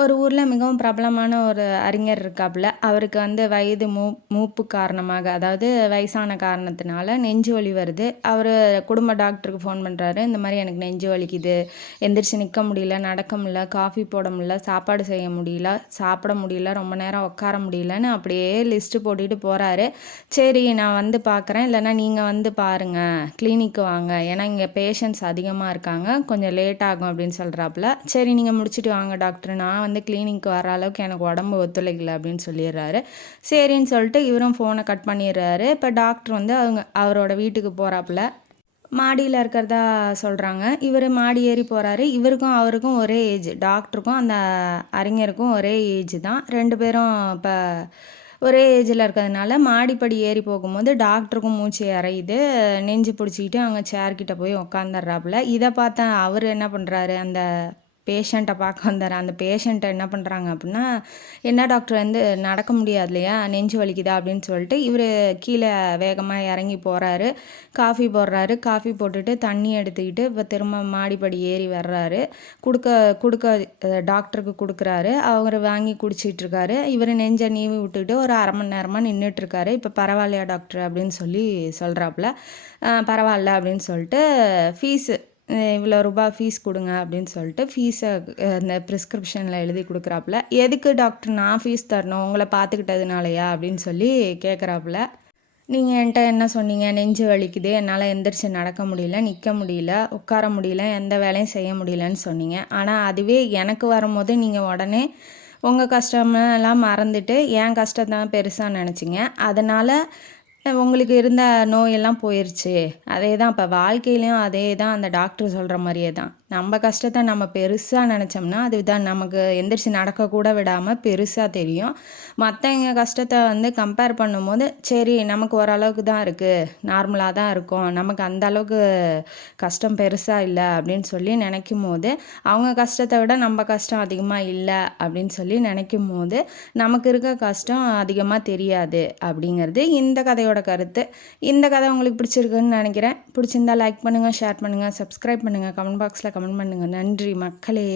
ஒரு ஊரில் மிகவும் பிரபலமான ஒரு அறிஞர் இருக்காப்புல. அவருக்கு வயது மூப்பு காரணமாக, அதாவது வயசான காரணத்தினால நெஞ்சு வலி வருது. அவர் குடும்ப டாக்டருக்கு ஃபோன் பண்ணுறாரு. இந்த மாதிரி எனக்கு நெஞ்சு வலிக்குது, எந்திரிச்சு நிற்க முடியல, நடக்க முடியல, காஃபி போட முடியல, சாப்பாடு செய்ய முடியல, சாப்பிட முடியல, ரொம்ப நேரம் உட்கார முடியலன்னு அப்படியே லிஸ்ட்டு போட்டுட்டு போகிறாரு. சரி, நான் வந்து பார்க்குறேன், இல்லைன்னா நீங்கள் வந்து பாருங்கள், கிளினிக்கு வாங்க, ஏன்னா இங்கே பேஷண்ட்ஸ் அதிகமாக இருக்காங்க, கொஞ்சம் லேட் ஆகும் அப்படின்னு சொல்கிறாப்புல. சரி, நீங்கள் முடிச்சுட்டு வாங்க டாக்டர், நான் கிளினிக்கு வர அளவுக்கு எனக்கு உடம்பு ஒத்துழைக்கல அப்படின்னு சொல்லிடுறாரு. சரின்னு சொல்லிட்டு இவரும் ஃபோனை கட் பண்ணிடுறாரு. இப்போ டாக்டர் அவரோட வீட்டுக்கு போகிறாப்புல. மாடியில் இருக்கிறதா சொல்கிறாங்க. இவர் மாடி ஏறி போகிறாரு. இவருக்கும் அவருக்கும் ஒரே ஏஜ், டாக்டருக்கும் அந்த அறிஞருக்கும் ஒரே ஏஜ் தான். 2 பேரும் இப்போ ஒரே ஏஜில் இருக்கிறதுனால மாடிப்படி ஏறி போகும்போது டாக்டருக்கும் மூச்சு இறையுது. நெஞ்சு பிடிச்சிக்கிட்டு அங்கே சேர்கிட்ட போய் உக்காந்துடுறாப்புல. இதை பார்த்தா அவர் என்ன பண்ணுறாரு, அந்த பேஷண்ட்டை பார்க்க வந்தார். அந்த பேஷண்ட்டை என்ன பண்ணுறாங்க அப்படின்னா, என்ன டாக்டர் நடக்க முடியாது இல்லையா, நெஞ்சு வலிக்குதா அப்படின்னு சொல்லிட்டு இவர் கீழே வேகமாக இறங்கி போகிறாரு. காஃபி போடுறாரு. காஃபி போட்டுட்டு தண்ணி எடுத்துக்கிட்டு இப்போ திரும்ப மாடிப்படி ஏறி வர்றாரு. கொடுக்க டாக்டருக்கு கொடுக்குறாரு. அவர் வாங்கி குடிச்சிட்ருக்காரு. இவர் நெஞ்சை நீவி விட்டுக்கிட்டு ஒரு 1/2 மணி நேரமாக நின்றுட்டுருக்காரு. இப்போ பரவாயில்லையா டாக்டர் அப்படின்னு சொல்லி சொல்கிறாப்புல. பரவாயில்ல அப்படின்னு சொல்லிட்டு ஃபீஸு இவ்வளோ ரூபா ஃபீஸ் கொடுங்க அப்படின்னு சொல்லிட்டு ஃபீஸை இந்த ப்ரிஸ்கிரிப்ஷனில் எழுதி கொடுக்குறாப்புல. எதுக்கு டாக்டர் நான் ஃபீஸ் தரணும், உங்களை பார்த்துக்கிட்டதுனாலயா அப்படின்னு சொல்லி கேட்குறாப்புல. நீங்கள் என்கிட்ட என்ன சொன்னீங்க, நெஞ்சு வலிக்குது, என்னால் எந்திரிச்சு நடக்க முடியல, நிற்க முடியல, உட்கார முடியல, எந்த வேலையும் செய்ய முடியலன்னு சொன்னீங்க. ஆனால் அதுவே எனக்கு வரும்போது நீங்கள் உடனே உங்கள் கஷ்டமெல்லாம் மறந்துட்டு என் கஷ்டத்தான் பெருசாக நினச்சிங்க. அதனால் உங்களுக்கு இருந்த நோயெல்லாம் போயிடுச்சு. அதே தான் இப்போ வாழ்க்கையிலையும் அதே தான், அந்த டாக்டர் சொல்கிற மாதிரியே தான். நம்ம கஷ்டத்தை நம்ம பெருசாக நினச்சோம்னா அதுதான் நமக்கு எந்திரிச்சு நடக்கக்கூட விடாமல் பெருசாக தெரியும். மற்றவங்க கஷ்டத்தை கம்பேர் பண்ணும்போது சரி நமக்கு ஓரளவுக்கு தான் இருக்குது, நார்மலாக தான் இருக்கும், நமக்கு அந்த அளவுக்கு கஷ்டம் பெருசாக இல்லை அப்படின்னு சொல்லி நினைக்கும் போது, அவங்க கஷ்டத்தை விட நம்ம கஷ்டம் அதிகமாக இல்லை அப்படின்னு சொல்லி நினைக்கும் போது நமக்கு இருக்க கஷ்டம் அதிகமாக தெரியாது அப்படிங்கிறது இந்த கதையோட கருத்து. இந்த கதை உங்களுக்கு பிடிச்சிருக்குன்னு நினைக்கிறேன். பிடிச்சிருந்தா லைக் பண்ணுங்கள், ஷேர் பண்ணுங்கள், சப்ஸ்கிரைப் பண்ணுங்கள், கமெண்ட் பாக்ஸில் கமெண்ட் பண்ணுங்கள். நன்றி மக்களே.